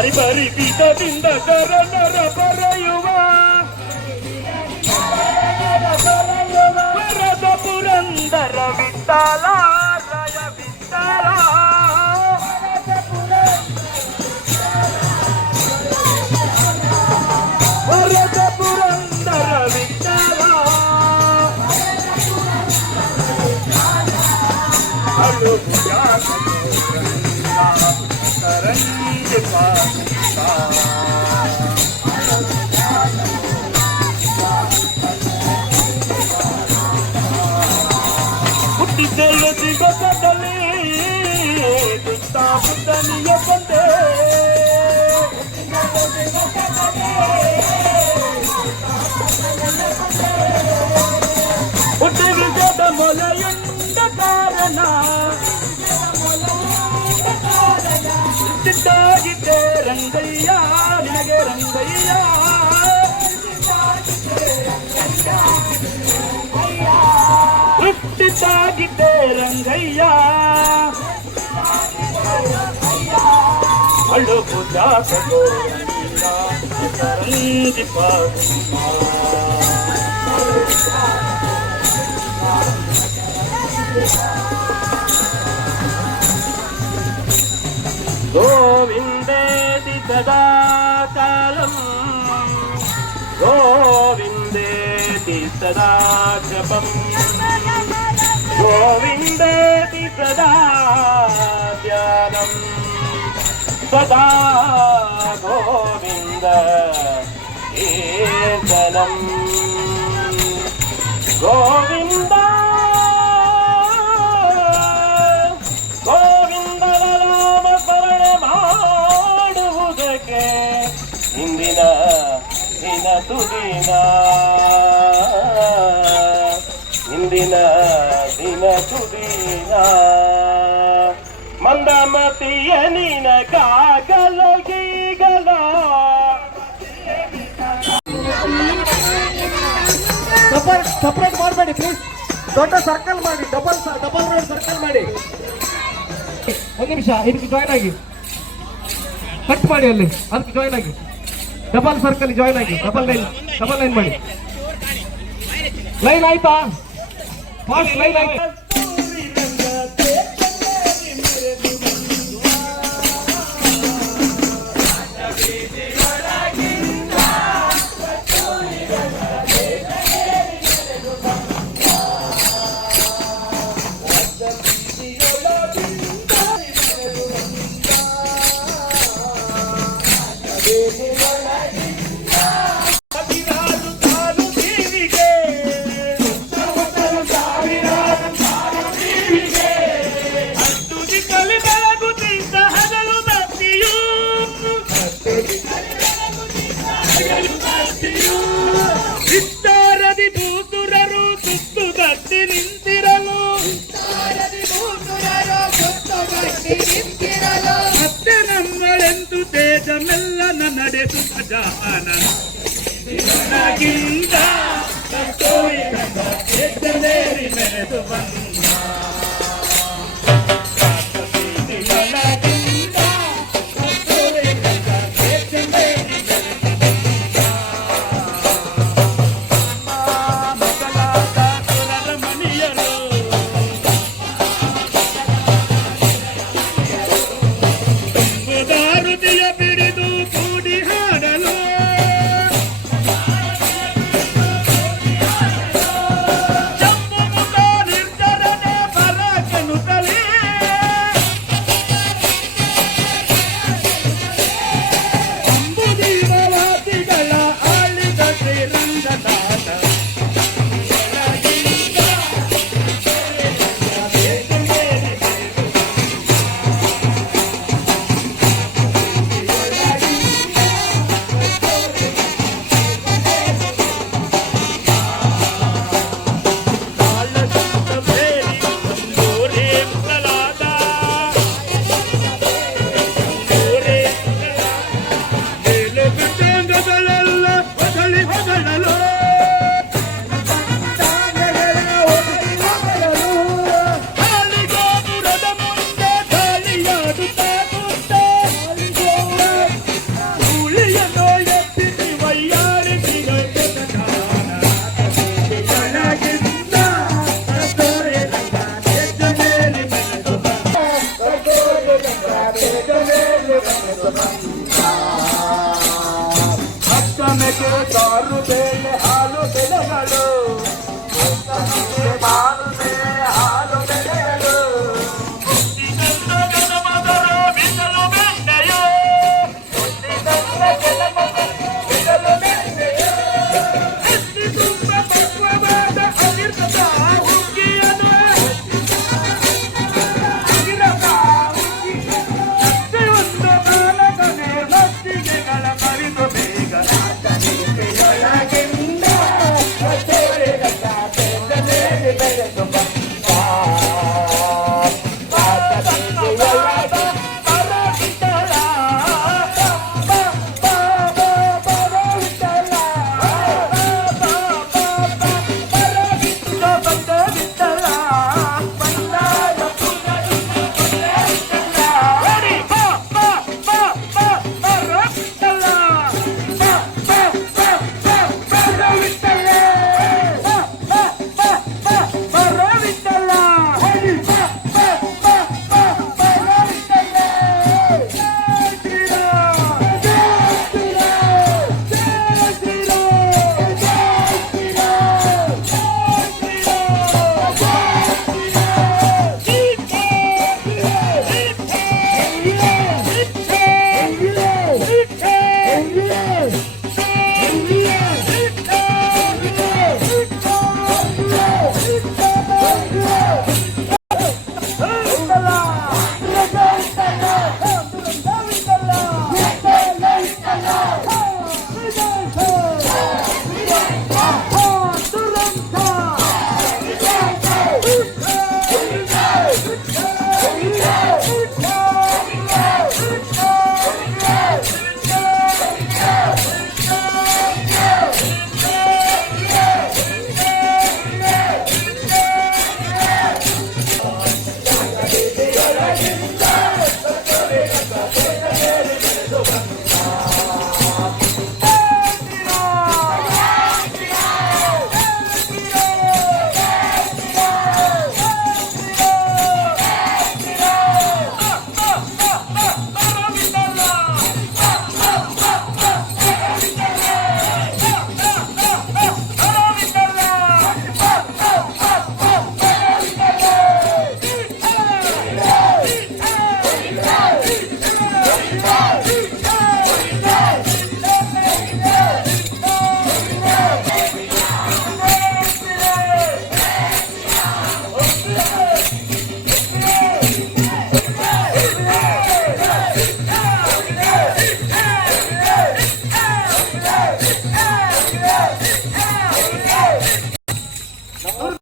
హరి బరి బిద బింద దర నర పరయువ వరద పురందర విత్తల రయ విత్తల వరద పురందర విత్తల హలో சரண் ರಂಗಯ್ಯ ನಿನಗೆ ರಂಗಯ್ಯ ಹುಟ್ಟಿದ್ದಾಗಿದ್ದೆ ರಂಗಯ್ಯ ಅಳುಬು ಜಾತಕೋ ರಂಗಿ Govinda సదాకాలం గోవిందేతి సదా జపం గోవిందేతి సదా ధ్యానం సదా గోవింద కీర్తనం. గోవింద ಇಂದಿನ ದಿನ ತುದಿನ. ಇಂದಿನ ದಿನ ತುದಿನ. ಮಂದಮತಿಯ ನಿನ ಸಪರೇಟ್ ಸಪರೇಟ್ ಮಾಡಬೇಡಿ ಪ್ಲೀಸ್ ದೊಡ್ಡ ಸರ್ಕಲ್ ಮಾಡಿ ಡಬಲ್ ಡಬಲ್ ರೋಡ್ ಸರ್ಕಲ್ ಮಾಡಿ. ಒಂದು ನಿಮಿಷ, ಇದಕ್ಕೆ ಜಾಯ್ನ್ ಆಗಿ. ಕಟ್ ಮಾಡಿ ಅಲ್ಲಿ, ಅದಕ್ಕೆ ಜಾಯ್ನ್ ಆಗಿ. ಡಬಲ್ ಸರ್ಕಲ್ ಜಾಯ್ನ್ ಆಗಿ ಡಬಲ್ ಲೈನ್ ಡಬಲ್ ಲೈನ್ ಮಾಡಿ. ಲೈನ್ ಆಯ್ತಾ? ಫಾಸ್ಟ್ ಲೈನ್ ಆಯ್ತಾ? in baby, baby.